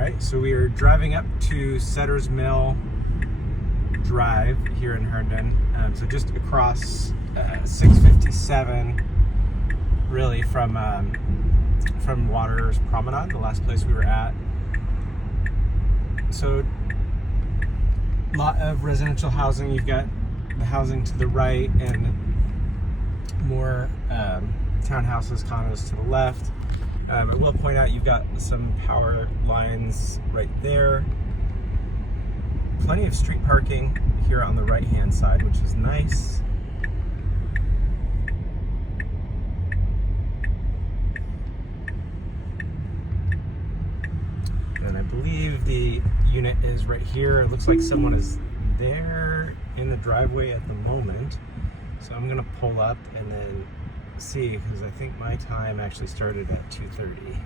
right, so we are driving up to Sutter's Mill Drive here in Herndon. So just across 657, really from Waters Promenade, the last place we were at. So a lot of residential housing. You've got the housing to the right and more townhouses, condos to the left. I will point out you've got some power lines right there. Plenty of street parking here on the right-hand side, which is nice. And I believe the unit is right here. It looks like someone is there in the driveway at the moment. So I'm gonna pull up and then see, because I think my time actually started at 2:30.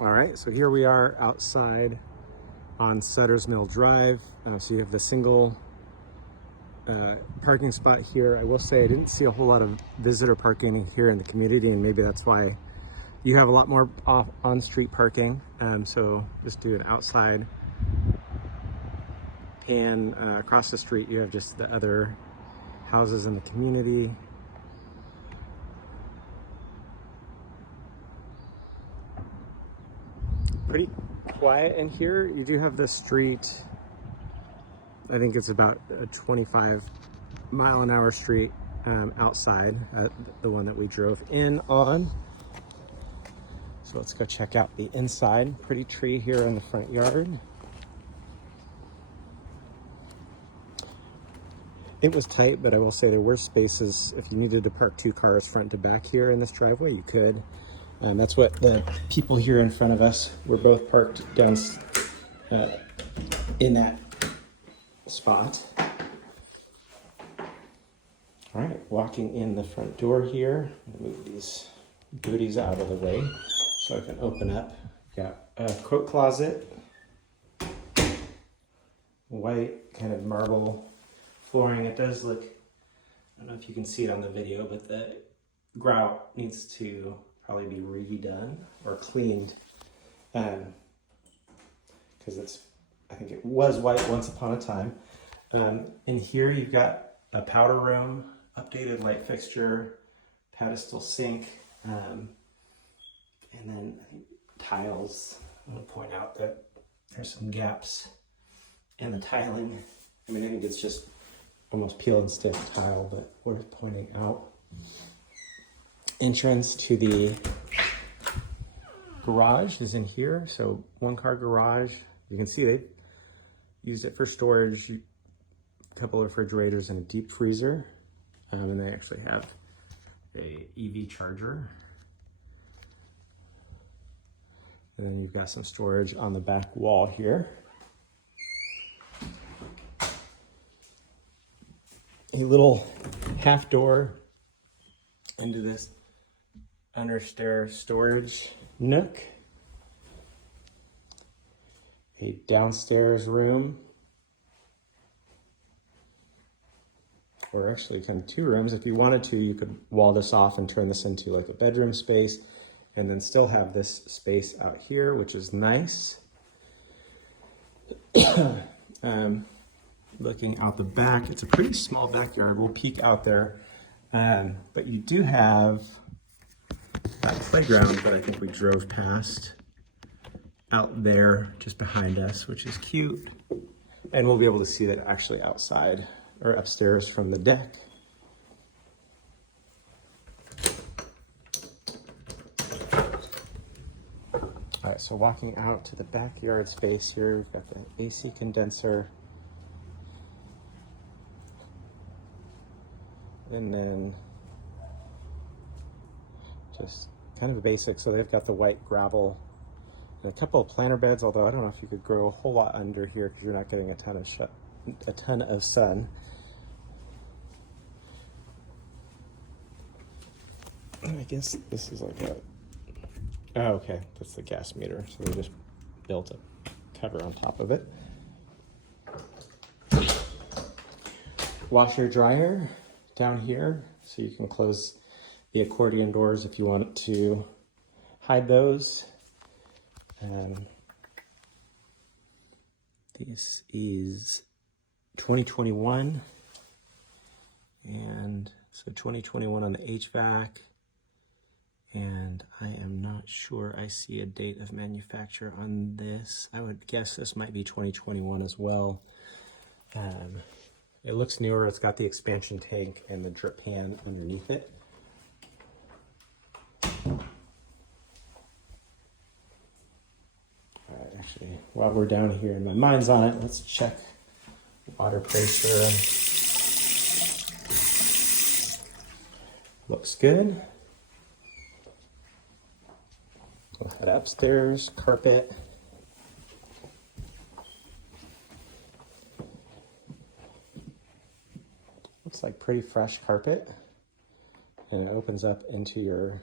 All right, so here we are outside on Sutter's Mill Drive. So you have the single parking spot here. I will say I didn't see a whole lot of visitor parking here in the community, and maybe that's why you have a lot more on-street parking. So just do an outside pan across the street. You have just the other houses in the community. Pretty quiet in here. You do have the street. I think it's about a 25-mile-an-hour street outside, the one that we drove in on. So let's go check out the inside. Pretty tree here in the front yard. It was tight, but I will say there were spaces. If you needed to park 2 cars front to back here in this driveway, you could. That's what the people here in front of us were both parked down in that spot. All right, walking in the front door here. Move these goodies out of the way so I can open up. Got a coat closet, white kind of marble flooring. It does look, I don't know if you can see it on the video, but the grout needs to probably be redone or cleaned, because I think it was white once upon a time. In here you've got a powder room, updated light fixture, pedestal sink, and then I think tiles. I'm going to point out that there's some gaps in the tiling. I mean, I think it's just almost peel and stick tile, but worth pointing out. Entrance to the garage is in here. So 1-car garage. You can see they used it for storage, a couple of refrigerators and a deep freezer. And they actually have a EV charger. And then you've got some storage on the back wall here. A little half door into this understair storage nook. A downstairs room, or actually kind of 2 rooms. If you wanted to, you could wall this off and turn this into like a bedroom space, and then still have this space out here, which is nice. Looking out the back, it's a pretty small backyard. We'll peek out there, but you do have that playground that I think we drove past out there just behind us, which is cute. And we'll be able to see that actually outside or upstairs from the deck. All right, so walking out to the backyard space here, we've got the AC condenser. And then just kind of a basic. So they've got the white gravel and a couple of planter beds, although I don't know if you could grow a whole lot under here because you're not getting a ton of sun. And I guess this is like a, oh, okay, that's the gas meter. So they just built a cover on top of it. Washer dryer down here, so you can close the accordion doors if you want to hide those. This is 2021, and so 2021 on the HVAC, and I am not sure I see a date of manufacture on this. I would guess this might be 2021 as well. It looks newer. It's got the expansion tank and the drip pan underneath it. Actually, while we're down here and my mind's on it, let's check water pressure. Looks good. We'll head upstairs, carpet. Looks like pretty fresh carpet. And it opens up into your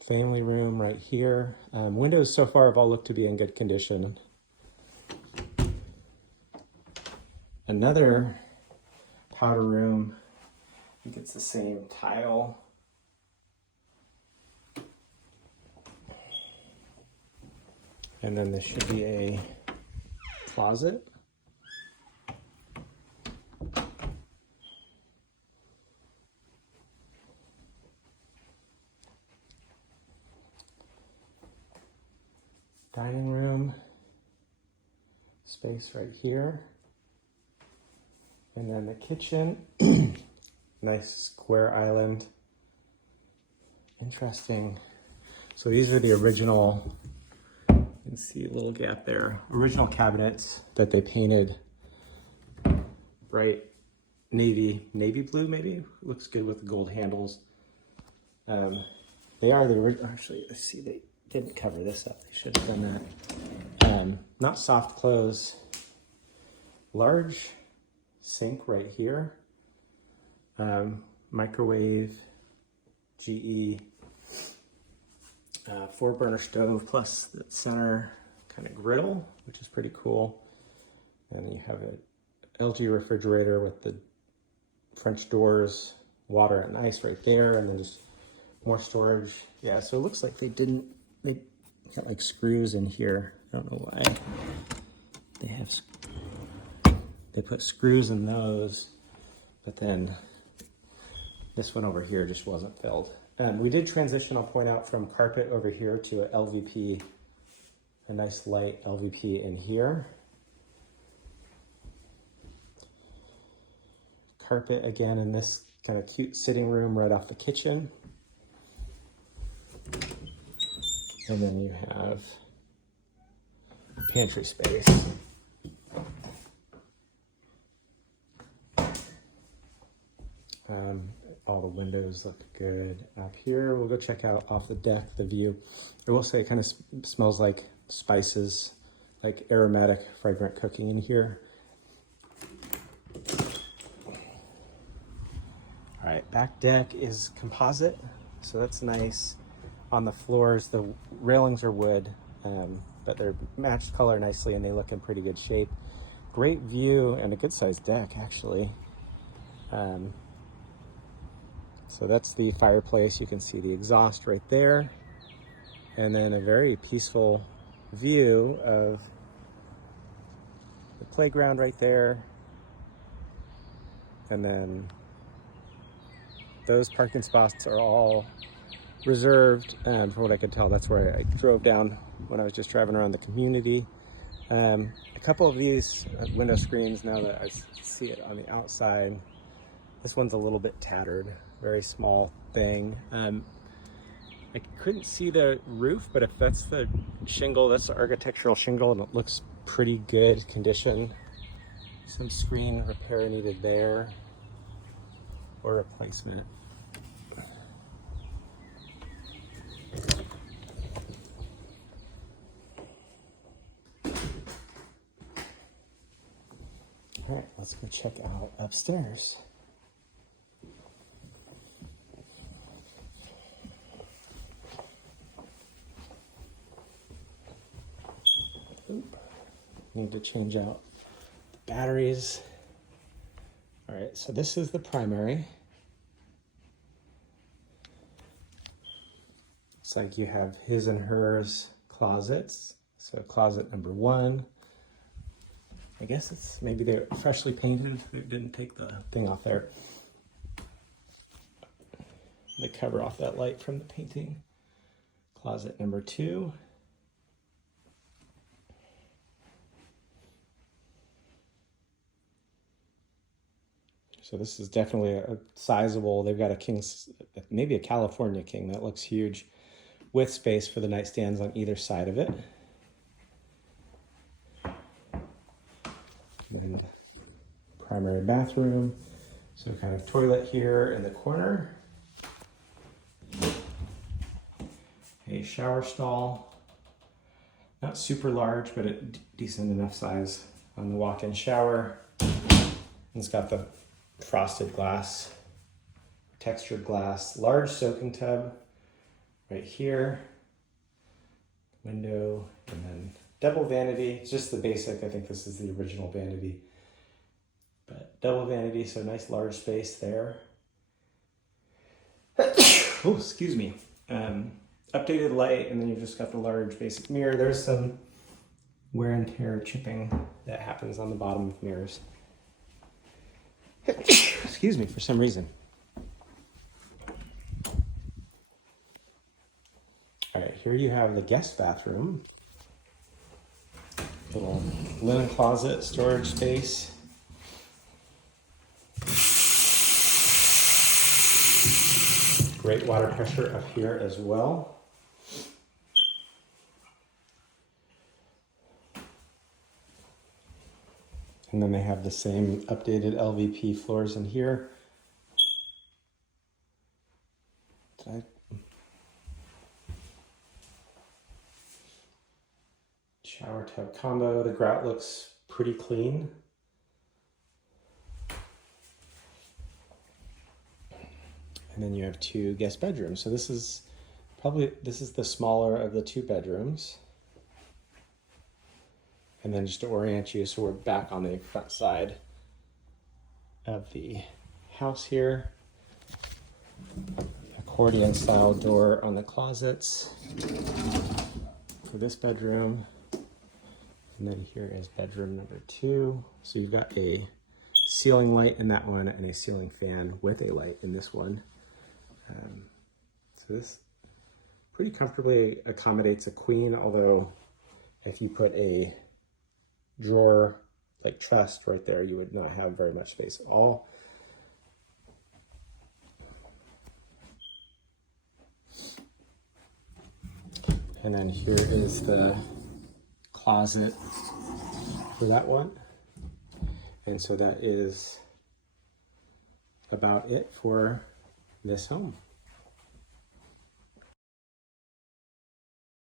family room right here. Windows so far have all looked to be in good condition. Another powder room. I think it's the same tile. And then there should be a closet. Dining room space right here. And then the kitchen, nice square island. Interesting. So these are the original, you can see a little gap there, original cabinets that they painted bright navy blue maybe. Looks good with the gold handles. They are the original, actually, let's see, they didn't cover this up. They should have done that. Not soft close. Large sink right here. Microwave, GE, 4-burner stove plus the center kind of griddle, which is pretty cool. And then you have an LG refrigerator with the French doors, water and ice right there, and then just more storage. Yeah, so it looks like they got like screws in here. I don't know why. They put screws in those, but then this one over here just wasn't filled. We did transition, I'll point out, from carpet over here to a LVP, a nice light LVP in here. Carpet again in this kind of cute sitting room right off the kitchen. And then you have pantry space. All the windows look good up here. We'll go check out off the deck, the view. I will say it kind of smells like spices, like aromatic, fragrant cooking in here. All right, back deck is composite, so that's nice. On the floors, the railings are wood, but they're matched color nicely and they look in pretty good shape. Great view and a good sized deck, actually. So that's the fireplace. You can see the exhaust right there. And then a very peaceful view of the playground right there. And then those parking spots are all reserved. From what I could tell, that's where I drove down when I was just driving around the community. A couple of these window screens, now that I see it on the outside, this one's a little bit tattered, very small thing. I couldn't see the roof, but if that's the shingle, that's the architectural shingle, and it looks pretty good condition. Some screen repair needed there, or replacement. All right, let's go check out upstairs. Need to change out the batteries. All right, so this is the primary. Looks like you have his and hers closets. So closet number 1. I guess it's maybe they're freshly painted. They didn't take the thing off there. The cover off that light from the painting. Closet number 2. So this is definitely a sizable, they've got a king, maybe a California king that looks huge, with space for the nightstands on either side of it. Then primary bathroom. So kind of toilet here in the corner. A shower stall. Not super large, but a decent enough size on the walk-in shower. And it's got the frosted glass, textured glass, large soaking tub right here, window, and then double vanity. It's just the basic. I think this is the original vanity, but double vanity, so nice large space there. Oh, excuse me. Updated light, and then you've just got the large basic mirror. There's some wear and tear chipping that happens on the bottom of mirrors. Excuse me, for some reason. All right, here you have the guest bathroom. Little linen closet, storage space. Great water pressure up here as well. And then they have the same updated LVP floors in here. Shower tub combo. The grout looks pretty clean. And then you have 2 guest bedrooms. So this is the smaller of the 2 bedrooms. And then just to orient you, so we're back on the front side of the house here. Accordion style door on the closets for this bedroom. And then here is bedroom number 2. So you've got a ceiling light in that one and a ceiling fan with a light in this one. So this pretty comfortably accommodates a queen, although if you put a drawer like chest right there, you would not have very much space at all. And then here is the closet for that one. And so that is about it for this home.